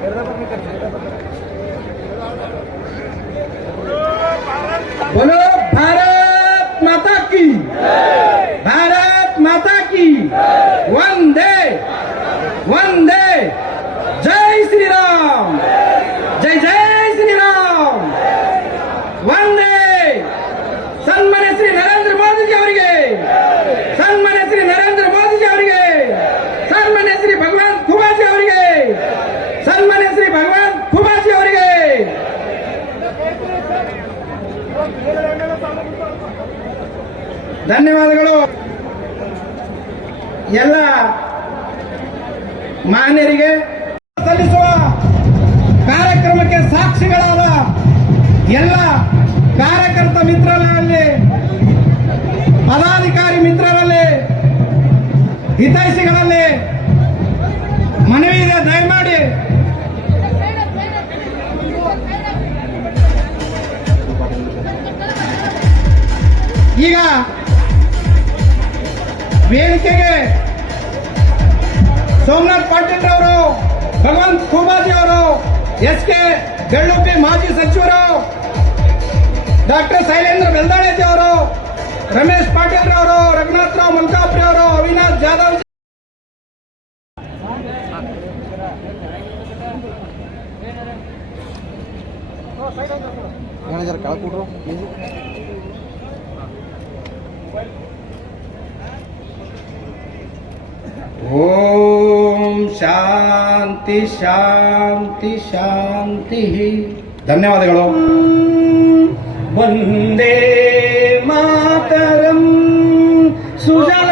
¿Verdad, ಧನ್ಯವಾದಗಳು. ಎಲ್ಲ ಮಾನ್ಯರಿಗೆ ಸಲ್ಲಿಸುವ ಕಾರ್ಯಕ್ರಮಕ್ಕೆ ಸಾಕ್ಷಿಗಳಾದ ಎಲ್ಲ ಕಾರ್ಯಕರ್ತ ಮಿತ್ರರಲ್ಲಿ, ಪದಾಧಿಕಾರಿ ಮಿತ್ರರಲ್ಲಿ, ಹಿತೈಷಿಗಳಲ್ಲಿ ಮನವಿ ಇದೆ, ದಯಮಾಡಿ. ಈಗ ವೇದಿಕೆಗೆ ಸೋಮನಾಥ್ ಪಾಟೀಲ್ ಅವರು ಭಗವಂತ್ ಖೂಬಾಜಿ ಅವರು ಎಸ್ ಕೆ ಬೆಳ್ಳುಪ್ಪಿ ಮಾಜಿ ಸಚಿವರು, ಡಾಕ್ಟರ್ ಶೈಲೇಂದ್ರ ಬೆಳ್ದಾಳೆಜಿ ಅವರು, ರಮೇಶ್ ಪಾಟೀಲ್ ಅವರು ರಘುನಾಥ್ ರಾವ್ ಮಲ್ಕಾಪ್ರಿ ಅವರು, ಅವಿನಾಶ್ ಜಾಧವ್ ಜಿ ಜರ ಕೆಳಗೆ ಓಂ ಶಾಂತಿ ಶಾಂತಿ ಶಾಂತಿ. ಧನ್ಯವಾದಗಳು. ವಂದೇ ಮಾತರಂ. ಸುಜಲ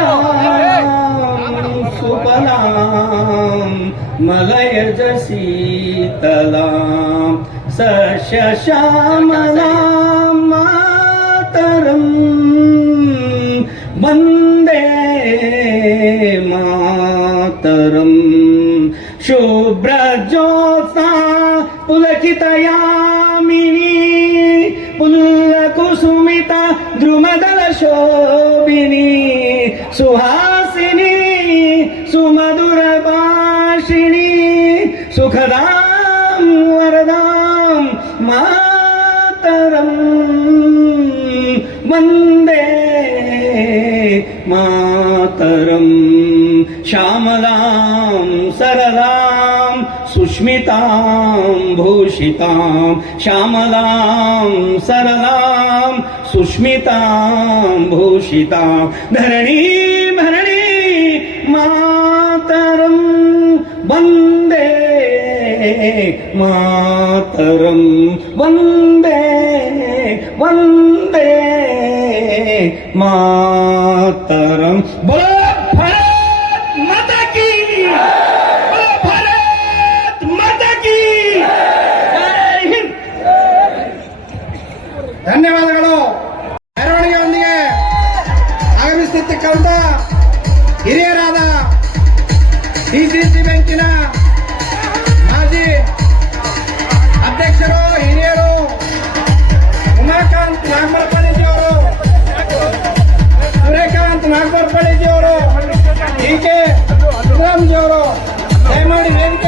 ಸುಫಲಾಂ ಮಲಯಜ ಶೀತಲ. ಸಸ್ಯ ಶ್ಯಾಮಲಾಂ ಮಾತರಂ. ವಂದೇ ద్రుమదల శోభిని సుహాసిని సుమధుర భాషిణి సుఖదాం వరదాం మాతరం వందే మాతరం శ్యామదాం भूषिता श्यामला श्यामलां सरलां भूषिता भूषितां धरणी मातरम वंदे मातरम वंदे वंदे मातरम। मातरं ಆಗಮಿಸುತ್ತಿಕ್ಕಂತ ಹಿರಿಯರಾದ ಡಿಸಿಸಿ ಬ್ಯಾಂಕಿನ ಮಾಜಿ ಅಧ್ಯಕ್ಷರು, ಹಿರಿಯರು ಉಮಾಕಾಂತ್ ನಾಗಮರಪಳ್ಳಿಜಿ ಅವರು, ಸೂರ್ಯಕಾಂತ್ ನಾಗಮರಪಳ್ಳಿಜಿ ಅವರು, ಡಿ ಕೆ ಅವರು, ದಯಮಾಡಿ ವೇದಿಕೆಗೆ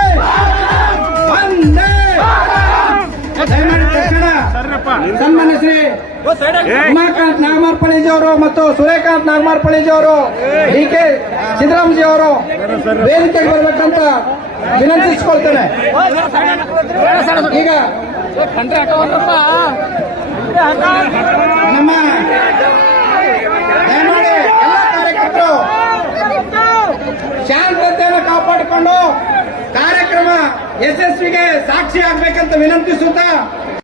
ಸನ್ಮಾನ್ಯ ಶ್ರೀ ಉಮಾಕಾಂತ್ ನಾಗಮಾರ್ಪಳಿಜಿ ಅವರು ಮತ್ತು ಸೂರ್ಯಕಾಂತ್ ನಾಗಮಾರ್ಪಳಿಜಿ ಅವರು ಡಿ ಕೆ ಸಿದ್ದರಾಮಜಿ ಅವರು ವೇದಿಕೆಗೆ ಬರಬೇಕಂತ ವಿನಂತಿಸಿಕೊಳ್ತೇನೆ. ಈಗ ನಮ್ಮ ದಯಮಾಡಿ ಎಲ್ಲ ಕಾರ್ಯಕರ್ತರು ಶಾಂತತೆಯನ್ನು ಕಾಪಾಡಿಕೊಂಡು ಕಾರ್ಯಕ್ರಮ ಯಶಸ್ವಿಗೆ ಸಾಕ್ಷಿ ಆಗ್ಬೇಕಂತ ವಿನಂತಿಸುತ್ತಾ